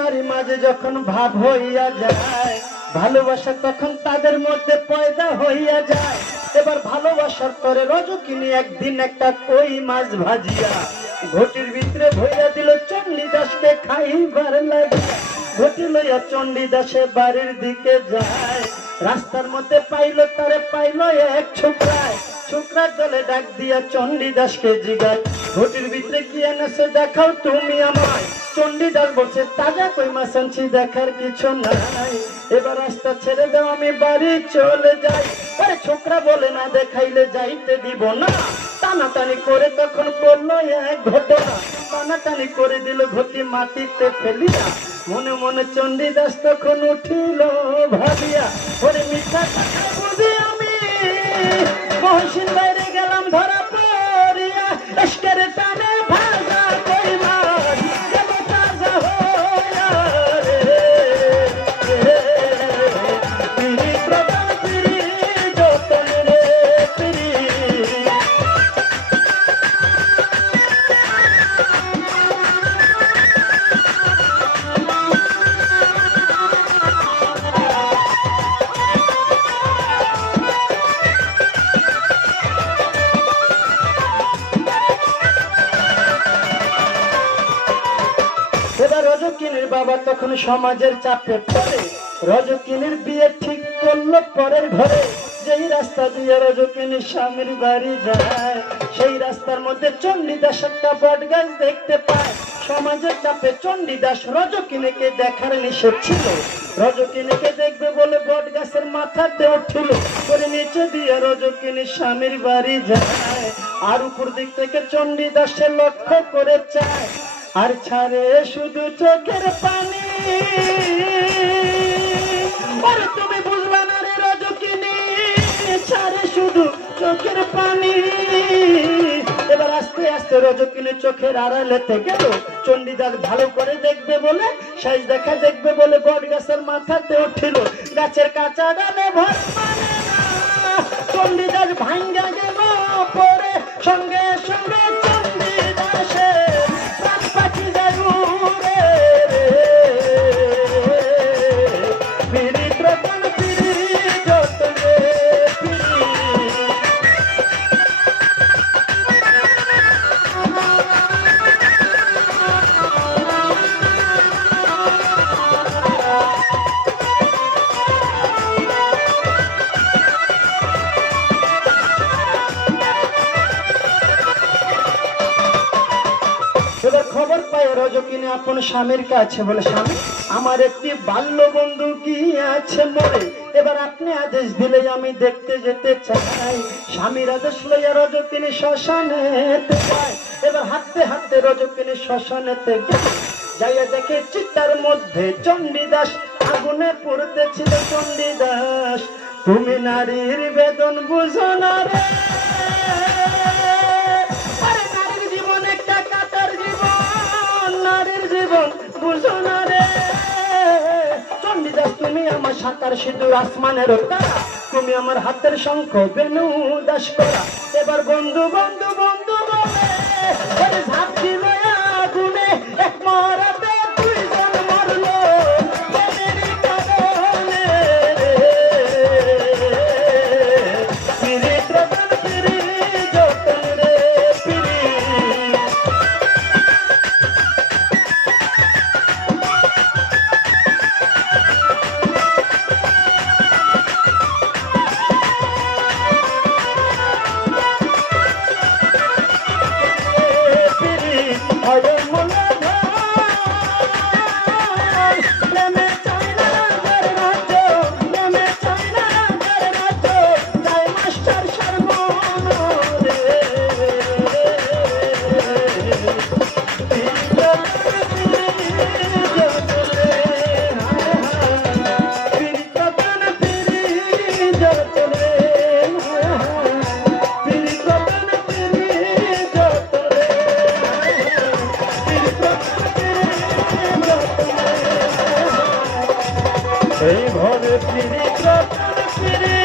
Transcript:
নারী মাঝে যখন ভাব হইয়া যায়, ভালোবাসা তখন তাদের মধ্যে পয়দা হইয়া যায়। এবার ভালোবাসার পরে রজকিনী একদিন একটা কই মাছ ভাজিয়া, ঘটির ভিতরে ভইয়া দিল চণ্ডীদাসকে খাইবার লাগিয়া। ঘটি লইয়া চণ্ডীদাসে বাড়ির দিকে যায়। রাস্তার মধ্যে পাইল, তারে পাইল এক ছোকরায় ছোকরা দলে ডাক দিয়া চণ্ডীদাসকে জিগায় ঘটির ভিতরে কি এনেছে দেখাও তুমি আমায়। চণ্ডীদাস বলছে, তাজা কই মাছ আনছি, দেখার কিছু নাই। এবার রাস্তা ছেড়ে দাও, আমি বাড়ি চলে যাই। আরে ছোকরা বলে, না দেখাইলে যাইতে দিব না। টানাটানি করে তখন করল এক ঘটনা। টানাটানি করে দিল, ঘটি মাটিতে ফেলিয়া। মনে মনে চণ্ডীদাস তখন উঠিল ভাবিয়া এবার রজকিনীর বাবা তখন সমাজের চাপে পড়ে। রজকিনীর বিয়ে ঠিক করল পরের ঘরে। যেই রাস্তা দিয়ে রজকিনী স্বামীর বাড়ি যায়, সেই রাস্তার মধ্যে চণ্ডীদাস একটা বট গাছ দেখতে পায়। সমাজের চাপে চণ্ডীদাস রজকিনীকে দেখার নিষেধ ছিল। রজকিনীকে দেখবে বলে বট গাছের মাথাতে উঠছিল করে নিচে দিয়ে রজকিনী স্বামীর বাড়ি যায়। আর উপর দিক থেকে চণ্ডীদাসের লক্ষ্য করে চায়। আর ছাড়ে শুধু চোখের পানি। তুমি বুঝলা না রে রজকিনী, ছাড়ে শুধু চোখের পানি। এবার আস্তে আস্তে রজকিনী চোখের আড়ালেতে গেল চণ্ডীদাস ভালো করে দেখবে বলে, সাইজ দেখা দেখবে বলে বট গাছের মাথাতে উঠিল। গাছের কাঁচা ডালে ভর মানে চণ্ডীদাস ভাঙ্গা গেল পরে সঙ্গে সঙ্গে খবর পায় রজকিনী আপন স্বামীর কাছে বলে, স্বামী, আমার একটি বাল্য বন্ধু কি আছে মরে? এবার আপনি আদেশ দিলে আমি দেখতে যেতে চাই। স্বামীর আদেশ লইয়া রজকিনী শ্মশানে এবার হাঁটতে হাঁটতে রজকিনী শ্মশানেতে যাইয়া দেখে চিত্তার মধ্যে চণ্ডীদাস, আগুনে পড়তেছিল চণ্ডীদাস। তুমি নারীর বেদন বুঝো সাঁতার সিঁদুর আসমানের তারা। তুমি আমার হাতের শঙ্খ বেনু দাস এবার বন্ধু বন্ধু এই ঘরে ফিরে ফিরি